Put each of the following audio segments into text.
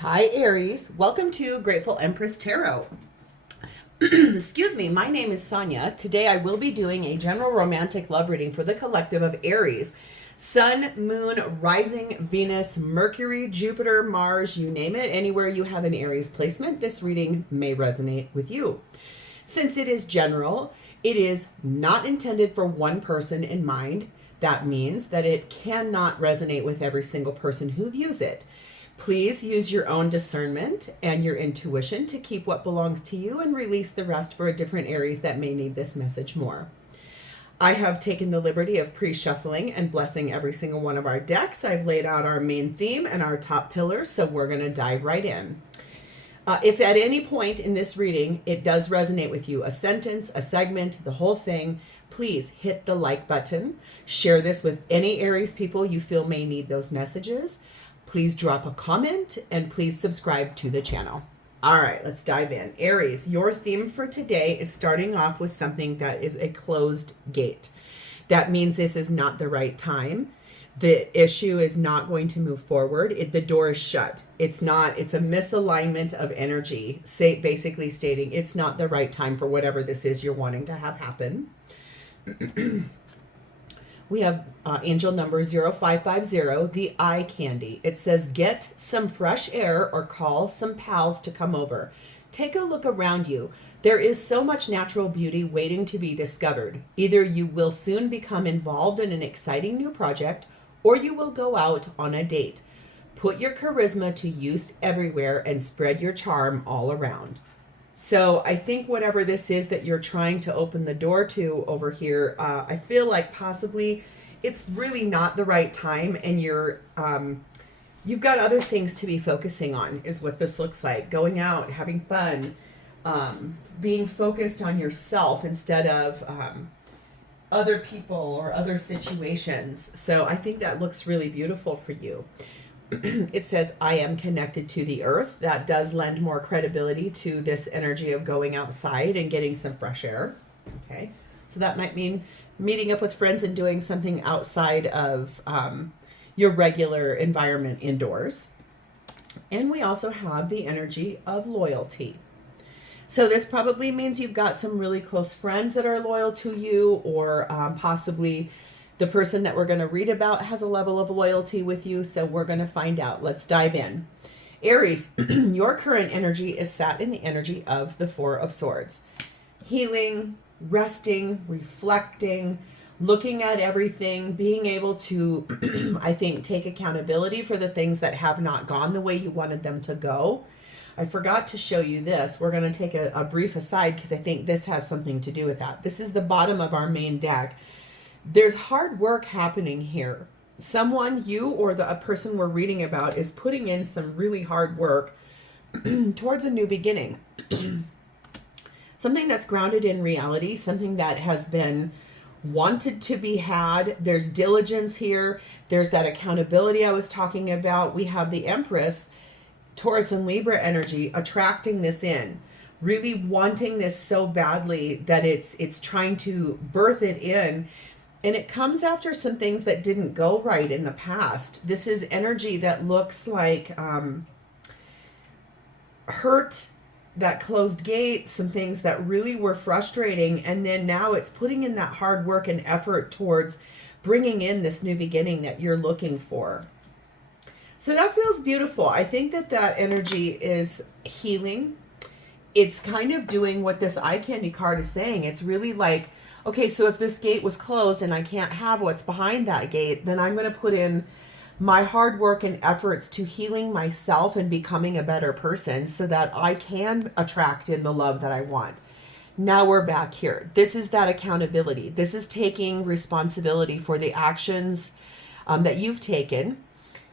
Hi, Aries. Welcome to Grateful Empress Tarot. Excuse me, my name is Sonia. Today I will be doing a general romantic love reading for the collective of Aries. Sun, Moon, Rising, Venus, Mercury, Jupiter, Mars, you name it. Anywhere you have an Aries placement, this reading may resonate with you. Since it is general, it is not intended for one person in mind. That means that it cannot resonate with every single person who views it. Please use your own discernment and your intuition to keep what belongs to you and release the rest for a different Aries that may need this message more. I have taken the liberty of pre-shuffling and blessing every single one of our decks. I've laid out our main theme and our top pillars, so we're going to dive right in. If at any point in this reading it does resonate with you, a sentence, a segment, the whole thing, please hit the like button. Share this with any Aries people you feel may need those messages. Please drop a comment and please subscribe to the channel. All right, let's dive in. Aries, your theme for today is starting off with something that is a closed gate. That means this is not the right time. The issue is not going to move forward. The door is shut. It's a misalignment of energy, basically stating it's not the right time for whatever this is you're wanting to have happen. We have angel number 0550, the eye candy. It says, get some fresh air or call some pals to come over. Take a look around you. There is so much natural beauty waiting to be discovered. Either you will soon become involved in an exciting new project, or you will go out on a date. Put your charisma to use everywhere and spread your charm all around. So I think whatever this is that you're trying to open the door to over here, I feel like possibly it's really not the right time, and you've got other things to be focusing on is what this looks like. Going out, having fun, being focused on yourself instead of other people or other situations. So I think that looks really beautiful for you. It says, I am connected to the earth. That does lend more credibility to this energy of going outside and getting some fresh air. Okay. So that might mean meeting up with friends and doing something outside of your regular environment indoors. And we also have the energy of loyalty. So this probably means you've got some really close friends that are loyal to you, or possibly the person that we're going to read about has a level of loyalty with you, so we're going to find out. Let's dive in. Aries, your current energy is sat in the energy of the Four of Swords. Healing, resting, reflecting, looking at everything, being able to, I think, take accountability for the things that have not gone the way you wanted them to go. I forgot to show you this. We're going to take a brief aside because I think this has something to do with that. This is the bottom of our main deck. There's hard work happening here. Someone, you or a person we're reading about, is putting in some really hard work towards a new beginning. Something that's grounded in reality, something that has been wanted to be had. There's diligence here. There's that accountability I was talking about. We have the Empress, Taurus and Libra energy attracting this in. Really wanting this so badly that it's trying to birth it in. And it comes after some things that didn't go right in the past. This is energy that looks like hurt, that closed gate, some things that really were frustrating. And then now it's putting in that hard work and effort towards bringing in this new beginning that you're looking for. So that feels beautiful. I think that energy is healing. It's kind of doing what this eye candy card is saying. It's really like, okay, so if this gate was closed and I can't have what's behind that gate, then I'm going to put in my hard work and efforts to healing myself and becoming a better person so that I can attract in the love that I want. Now we're back here. This is that accountability. This is taking responsibility for the actions that you've taken,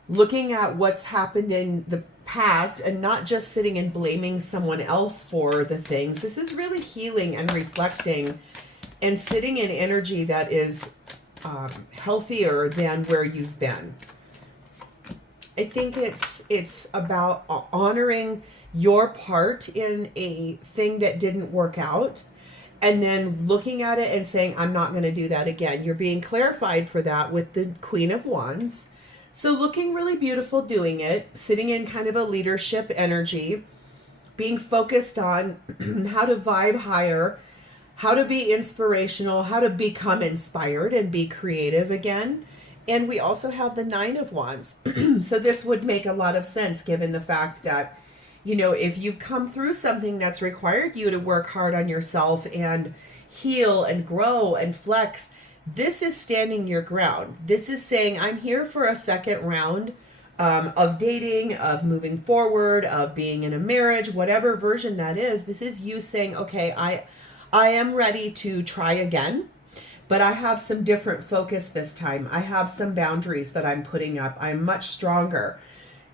looking at what's happened in the past and not just sitting and blaming someone else for the things. This is really healing and reflecting and sitting in energy that is healthier than where you've been. I think it's about honoring your part in a thing that didn't work out, and then looking at it and saying, I'm not going to do that again. You're being clarified for that with the Queen of Wands. So looking really beautiful doing it, sitting in kind of a leadership energy, being focused on how to vibe higher, how to be inspirational, how to become inspired and be creative again. And we also have the Nine of Wands. So this would make a lot of sense given the fact that, you know, if you've come through something that's required you to work hard on yourself and heal and grow and flex, this is standing your ground. This is saying, I'm here for a second round of dating, of moving forward, of being in a marriage, whatever version that is. This is you saying, okay, I am ready to try again, but I have some different focus this time. I have some boundaries that I'm putting up. I'm much stronger.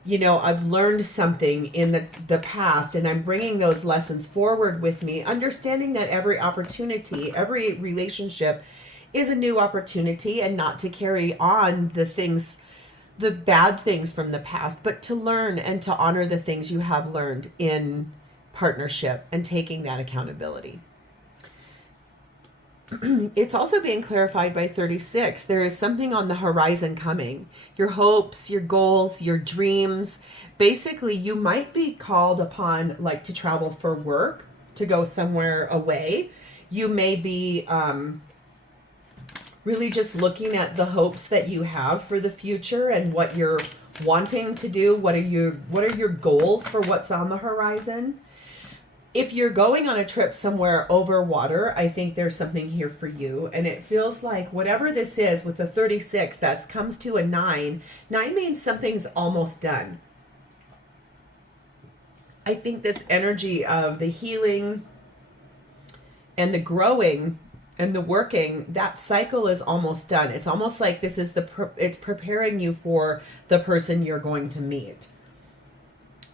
You know, I've learned something in the past, and I'm bringing those lessons forward with me, understanding that every opportunity, every relationship is a new opportunity, and not to carry on the bad things from the past, but to learn and to honor the things you have learned in partnership and taking that accountability. It's also being clarified by 36. There is something on the horizon coming. Your hopes, your goals, your dreams. Basically, you might be called upon, like, to travel for work, to go somewhere away. You may be really just looking at the hopes that you have for the future and what you're wanting to do. What are your goals for what's on the horizon? If you're going on a trip somewhere over water, I think there's something here for you. And it feels like whatever this is with the 36, that comes to a 9. 9 means something's almost done. I think this energy of the healing and the growing and the working, that cycle is almost done. It's almost like this is it's preparing you for the person you're going to meet.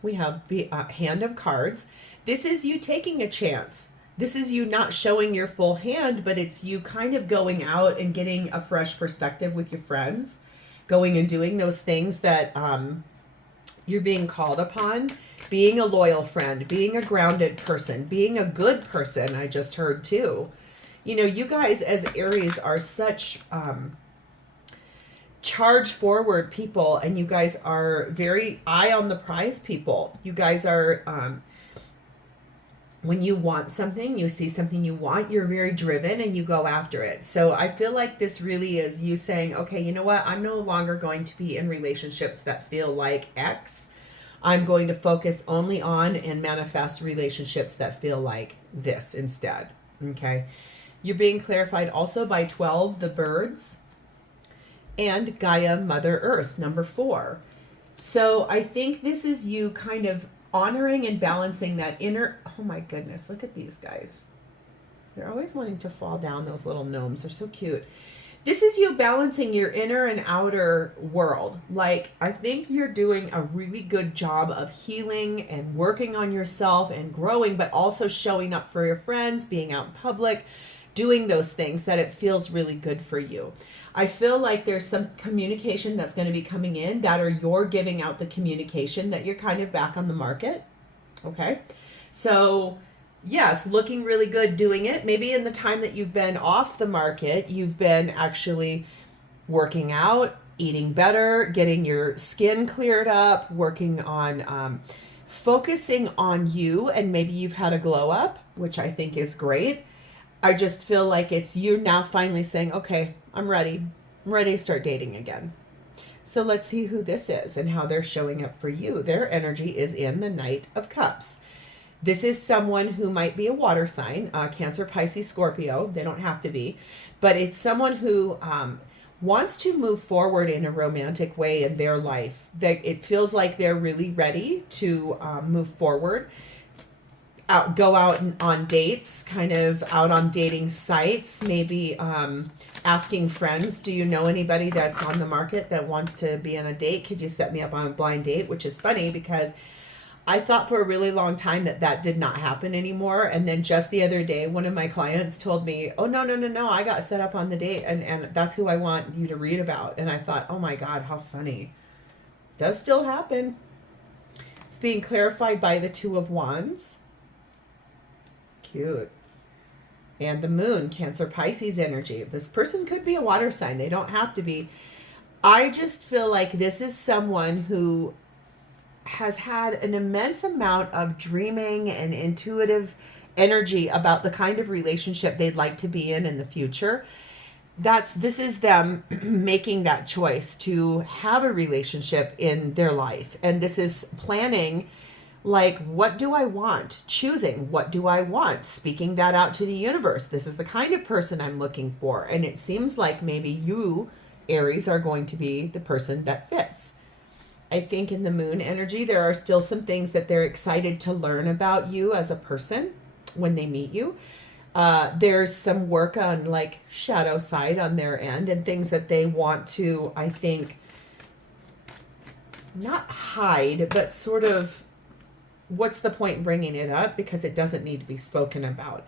We have the Hand of Cards. This is you taking a chance. This is you not showing your full hand, but it's you kind of going out and getting a fresh perspective with your friends, going and doing those things that you're being called upon, being a loyal friend, being a grounded person, being a good person, I just heard too. You know, you guys as Aries are such charge forward people, and you guys are very eye on the prize people. You guys are... when you want something, you see something you want, you're very driven and you go after it. So I feel like this really is you saying, okay, you know what? I'm no longer going to be in relationships that feel like X. I'm going to focus only on and manifest relationships that feel like this instead. Okay. You're being clarified also by 12, the birds, and Gaia, Mother Earth, number 4. So I think this is you kind of honoring and balancing that inner, oh my goodness, look at these guys. They're always wanting to fall down, those little gnomes. They're so cute. This is you balancing your inner and outer world. Like, I think you're doing a really good job of healing and working on yourself and growing, but also showing up for your friends, being out in public, doing those things that it feels really good for you. I feel like there's some communication that's going to be coming in that are you're giving out the communication that you're kind of back on the market. Okay. So yes, looking really good doing it. Maybe in the time that you've been off the market, you've been actually working out, eating better, getting your skin cleared up, working on focusing on you, and maybe you've had a glow up, which I think is great. I just feel like it's you now finally saying, okay, I'm ready. I'm ready to start dating again. So let's see who this is and how they're showing up for you. Their energy is in the Knight of Cups. This is someone who might be a water sign, Cancer, Pisces, Scorpio. They don't have to be. But it's someone who wants to move forward in a romantic way in their life. It feels like they're really ready to move forward. Go out on dates, kind of out on dating sites, maybe asking friends, do you know anybody that's on the market that wants to be on a date? Could you set me up on a blind date? Which is funny because I thought for a really long time that did not happen anymore. And then just the other day, one of my clients told me, oh, no, I got set up on the date and that's who I want you to read about. And I thought, oh my God, how funny. It does still happen. It's being clarified by the Two of Wands. Cute. And the Moon, Cancer, Pisces energy. This person could be a water sign. They don't have to be. I just feel like this is someone who has had an immense amount of dreaming and intuitive energy about the kind of relationship they'd like to be in the future. This is them making that choice to have a relationship in their life. And this is planning, like, what do I want? Choosing, what do I want? Speaking that out to the universe. This is the kind of person I'm looking for. And it seems like maybe you, Aries, are going to be the person that fits. I think in the moon energy, there are still some things that they're excited to learn about you as a person when they meet you. There's some work on like shadow side on their end and things that they want to, I think, not hide, but sort of, what's the point in bringing it up? Because it doesn't need to be spoken about.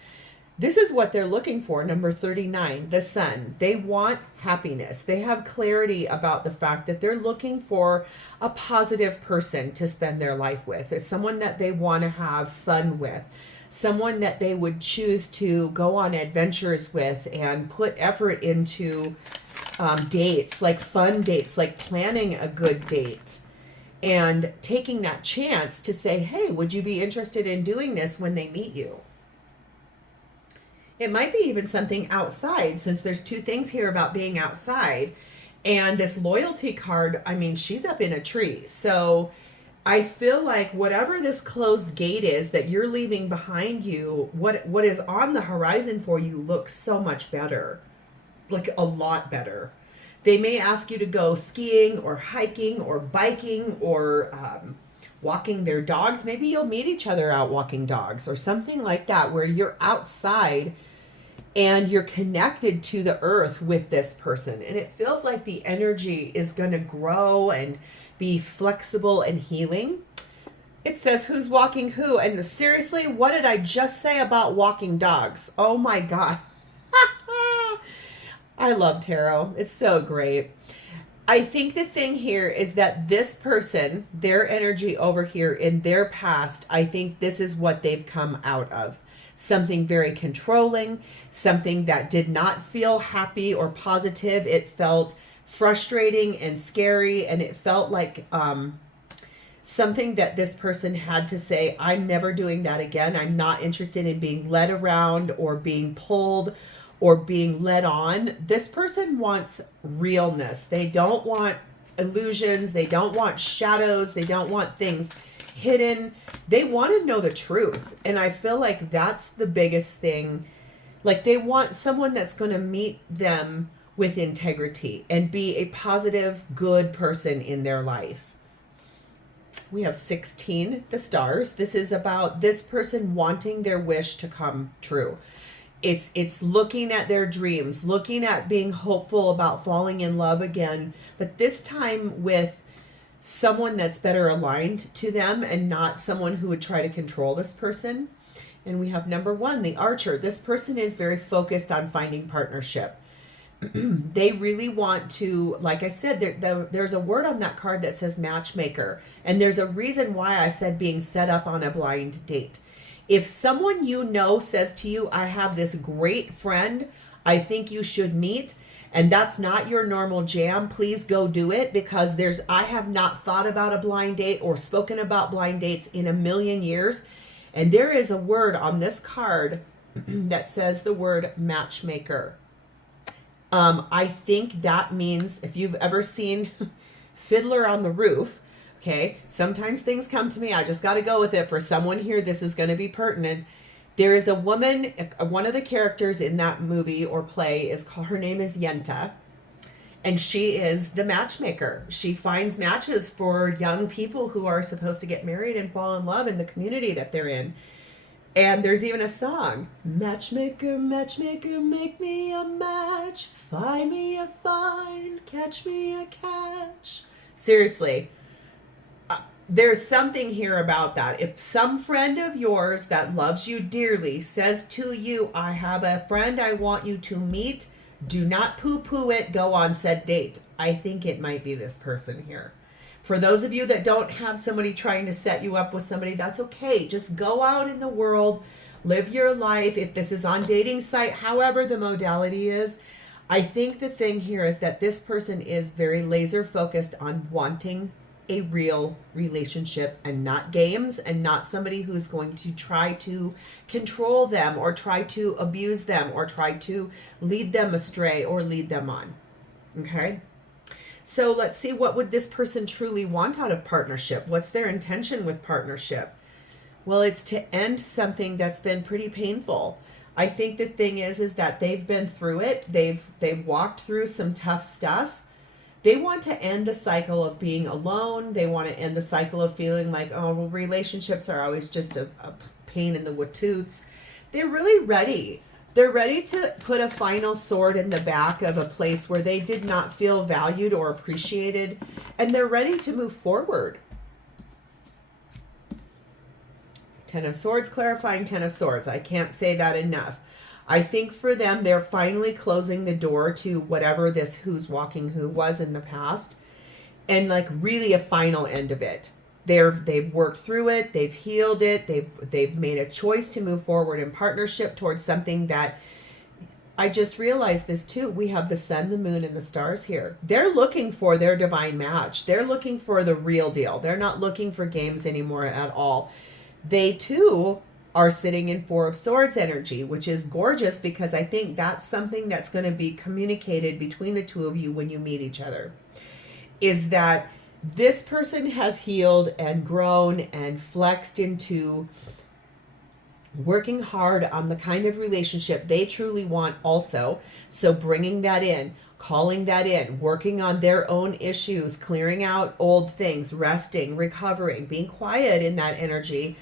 This is what they're looking for. Number 39, the sun. They want happiness. They have clarity about the fact that they're looking for a positive person to spend their life with. It's someone that they want to have fun with. Someone that they would choose to go on adventures with and put effort into dates, like fun dates, like planning a good date. And taking that chance to say, hey, would you be interested in doing this when they meet you? It might be even something outside, since there's two things here about being outside. And this loyalty card, I mean, she's up in a tree. So I feel like whatever this closed gate is that you're leaving behind you, what is on the horizon for you looks so much better. Like a lot better. They may ask you to go skiing or hiking or biking or walking their dogs. Maybe you'll meet each other out walking dogs or something like that, where you're outside and you're connected to the earth with this person. And it feels like the energy is going to grow and be flexible and healing. It says who's walking who. And seriously, what did I just say about walking dogs? Oh my God. I love tarot. It's so great. I think the thing here is that this person, their energy over here in their past, I think this is what they've come out of. Something very controlling, something that did not feel happy or positive. It felt frustrating and scary, and it felt like something that this person had to say, I'm never doing that again. I'm not interested in being led around or being pulled or being led on. This person wants realness. They don't want illusions. They don't want shadows. They don't want things hidden. They want to know the truth. And I feel like that's the biggest thing. Like they want someone that's going to meet them with integrity and be a positive, good person in their life. We have 16, the stars. This is about this person wanting their wish to come true. It's looking at their dreams, looking at being hopeful about falling in love again, but this time with someone that's better aligned to them and not someone who would try to control this person. And we have number 1, the archer. This person is very focused on finding partnership. They really want to, like I said, there's a word on that card that says matchmaker. And there's a reason why I said being set up on a blind date. If someone you know says to you, I have this great friend I think you should meet, and that's not your normal jam, please go do it, because I have not thought about a blind date or spoken about blind dates in a million years. And there is a word on this card that says the word matchmaker. I think that means, if you've ever seen Fiddler on the Roof, okay, sometimes things come to me, I just got to go with it. For someone here, this is going to be pertinent. There is a woman, one of the characters in that movie or play her name is Yenta, and she is the matchmaker. She finds matches for young people who are supposed to get married and fall in love in the community that they're in. And there's even a song, matchmaker, matchmaker, make me a match, find me a find, catch me a catch. Seriously, there's something here about that. If some friend of yours that loves you dearly says to you, I have a friend I want you to meet, do not poo-poo it, go on said date. I think it might be this person here. For those of you that don't have somebody trying to set you up with somebody, that's okay. Just go out in the world, live your life. If this is on dating site, however the modality is, I think the thing here is that this person is very laser focused on wanting a real relationship and not games, and not somebody who's going to try to control them or try to abuse them or try to lead them astray or lead them on. Okay? So let's see, what would this person truly want out of partnership? What's their intention with partnership? Well, it's to end something that's been pretty painful. I think the thing is that they've been through it. They've walked through some tough stuff. They want to end the cycle of being alone. They want to end the cycle of feeling like, oh, well, relationships are always just a pain in the watoots. They're really ready. They're ready to put a final sword in the back of a place where they did not feel valued or appreciated, and they're ready to move forward. Ten of Swords, clarifying Ten of Swords. I can't say that enough. I think for them, they're finally closing the door to whatever this who's walking who was in the past, and like really a final end of it. They've worked through it, they've healed it, they've made a choice to move forward in partnership towards something that, I just realized this too. We have the sun, the moon, and the stars here. They're looking for their divine match. They're looking for the real deal. They're not looking for games anymore at all. They too are sitting in Four of Swords energy, which is gorgeous, because I think that's something that's going to be communicated between the two of you when you meet each other, is that this person has healed and grown and flexed into working hard on the kind of relationship they truly want also. So bringing that in, calling that in, working on their own issues, clearing out old things, resting, recovering, being quiet in that energy.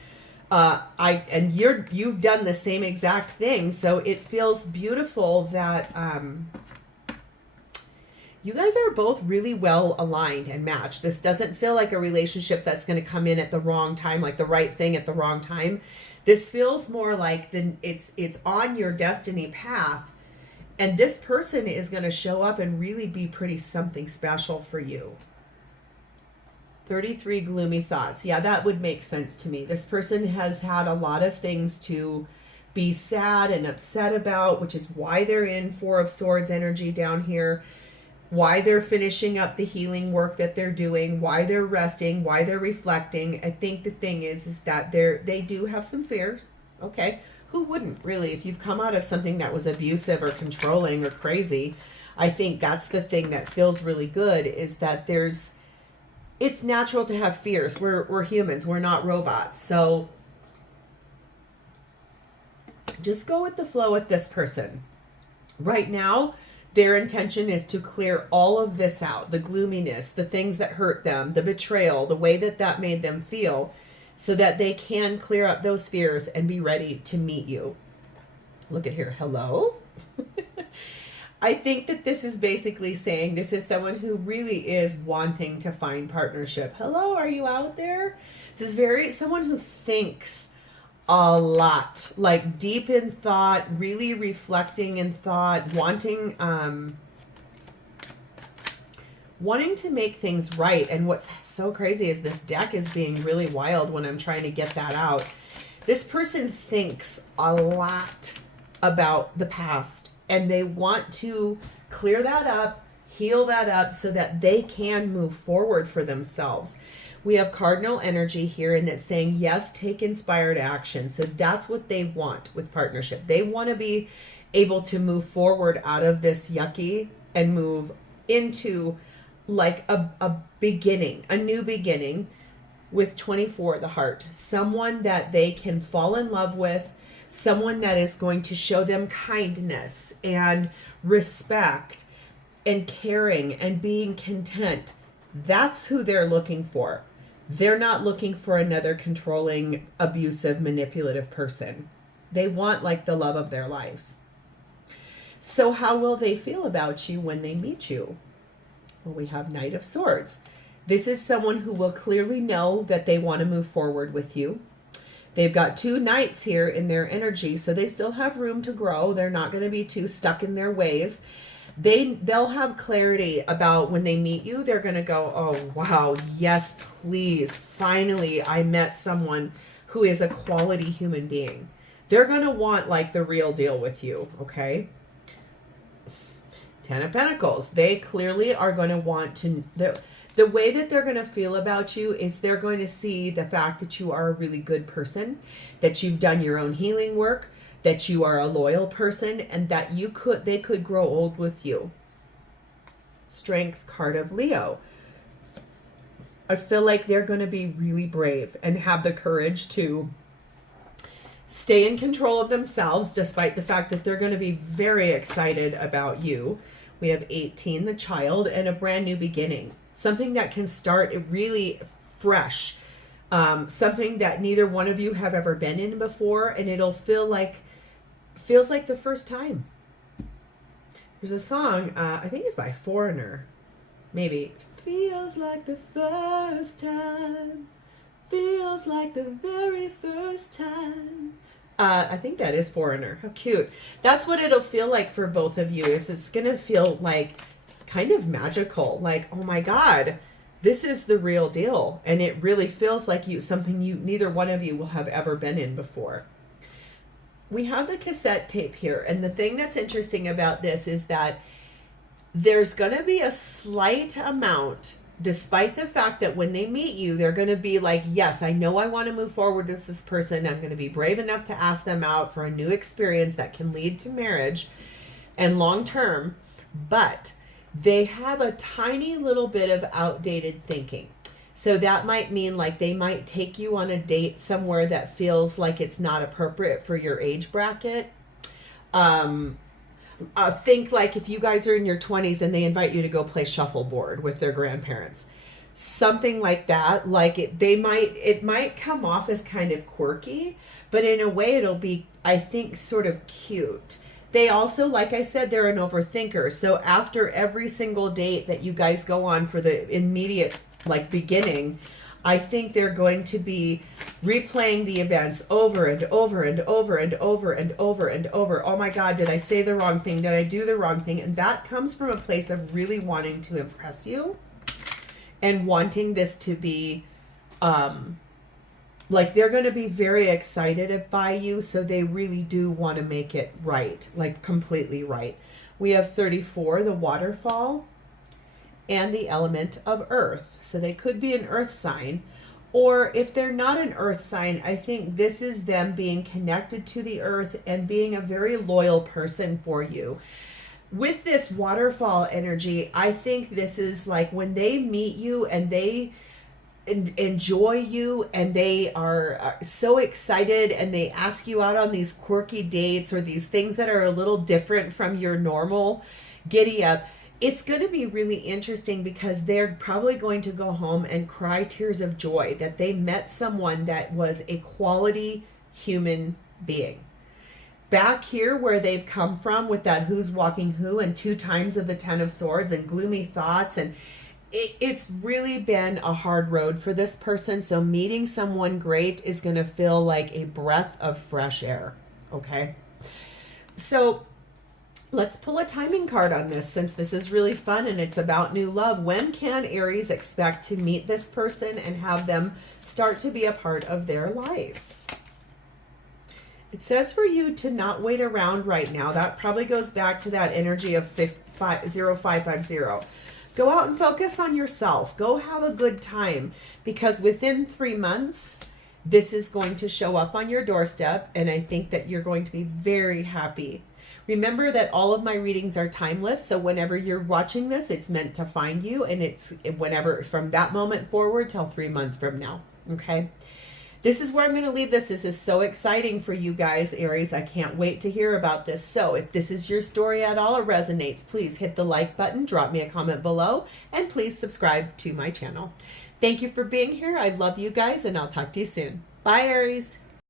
You've done the same exact thing. So it feels beautiful that, you guys are both really well aligned and matched. This doesn't feel like a relationship that's going to come in at the wrong time, like the right thing at the wrong time. This feels more like it's on your destiny path, and this person is going to show up and really be pretty something special for you. 33 gloomy thoughts. Yeah, that would make sense to me. This person has had a lot of things to be sad and upset about, which is why they're in Four of Swords energy down here. Why they're finishing up the healing work that they're doing, why they're resting, why they're reflecting. I think the thing is that they do have some fears. Okay, who wouldn't really? If you've come out of something that was abusive or controlling or crazy, I think that's the thing that feels really good, is that it's natural to have fears. We're humans, we're not robots. So just go with the flow with this person. Right now, their intention is to clear all of this out, the gloominess, the things that hurt them, the betrayal, the way that made them feel, so that they can clear up those fears and be ready to meet you. Look at here. Hello? I think that this is basically saying this is someone who really is wanting to find partnership. Hello, are you out there? This is someone who thinks a lot, like deep in thought, really reflecting in thought, wanting to make things right. And what's so crazy is this deck is being really wild when I'm trying to get that out. This person thinks a lot about the past, and they want to clear that up, heal that up, so that they can move forward for themselves. We have cardinal energy here, and it's saying, yes, take inspired action. So that's what they want with partnership. They want to be able to move forward out of this yucky and move into like a beginning, a new beginning with 24, the heart. Someone that they can fall in love with, someone that is going to show them kindness and respect and caring and being content. That's who they're looking for. They're not looking for another controlling, abusive, manipulative person. They want like the love of their life. So how will they feel about you when they meet you? Well, we have Knight of Swords. This is someone who will clearly know that they want to move forward with you. They've got two knights here in their energy, so they still have room to grow. They're not going to be too stuck in their ways. They'll have clarity about when they meet you. They're going to go, oh, wow, yes, please. Finally, I met someone who is a quality human being. They're going to want like the real deal with you, okay? Ten of Pentacles. They clearly are going to want to, the way that they're going to feel about you is they're going to see the fact that you are a really good person, that you've done your own healing work, that you are a loyal person, and that they could grow old with you. Strength card of Leo. I feel like they're going to be really brave and have the courage to stay in control of themselves, despite the fact that they're going to be very excited about you. We have 18, the child, and a brand new beginning. Something that can start really fresh. Something that neither one of you have ever been in before, and it'll feels like the first time. There's a song, I think it's by Foreigner, maybe. Feels like the first time. Feels like the very first time. I think that is Foreigner. How cute. That's what it'll feel like for both of you. Is it's going to feel like kind of magical. Like, oh my God, this is the real deal. And it really feels like something neither one of you will have ever been in before. We have the cassette tape here. And the thing that's interesting about this is that there's going to be a slight amount, despite the fact that when they meet you, they're going to be like, yes, I know I want to move forward with this person. I'm going to be brave enough to ask them out for a new experience that can lead to marriage and long term. But they have a tiny little bit of outdated thinking. So that might mean like they might take you on a date somewhere that feels like it's not appropriate for your age bracket. Think like if you guys are in your 20s and they invite you to go play shuffleboard with their grandparents, something like that. Like it might come off as kind of quirky, but in a way it'll be, I think, sort of cute. They also, like I said, they're an overthinker. So after every single date that you guys go on for the immediate beginning, I think they're going to be replaying the events over and over and over and over and over and over. Oh my God, did I say the wrong thing? Did I do the wrong thing? And that comes from a place of really wanting to impress you and wanting this to be, like they're going to be very excited by you. So they really do want to make it right, like completely right. We have 34, the waterfall, and the element of earth. So they could be an earth sign, or if they're not an earth sign, I think this is them being connected to the earth and being a very loyal person for you. With this waterfall energy, I think this is like when they meet you and they enjoy you and they are so excited and they ask you out on these quirky dates or these things that are a little different from your normal giddy up. It's going to be really interesting because they're probably going to go home and cry tears of joy that they met someone that was a quality human being. Back here where they've come from with that who's walking who and 2 times of the 10 of swords and gloomy thoughts, and it's really been a hard road for this person. So meeting someone great is going to feel like a breath of fresh air. Okay. So let's pull a timing card on this, since this is really fun and it's about new love. When can Aries expect to meet this person and have them start to be a part of their life? It says for you to not wait around right now. That probably goes back to that energy of 0550. Go out and focus on yourself. Go have a good time, because within 3 months, this is going to show up on your doorstep, and I think that you're going to be very happy. Remember that all of my readings are timeless, so whenever you're watching this, it's meant to find you, and it's whenever from that moment forward till 3 months from now, okay? This is where I'm going to leave this. This is so exciting for you guys, Aries. I can't wait to hear about this. So if this is your story at all or resonates, please hit the like button, drop me a comment below, and please subscribe to my channel. Thank you for being here. I love you guys, and I'll talk to you soon. Bye, Aries.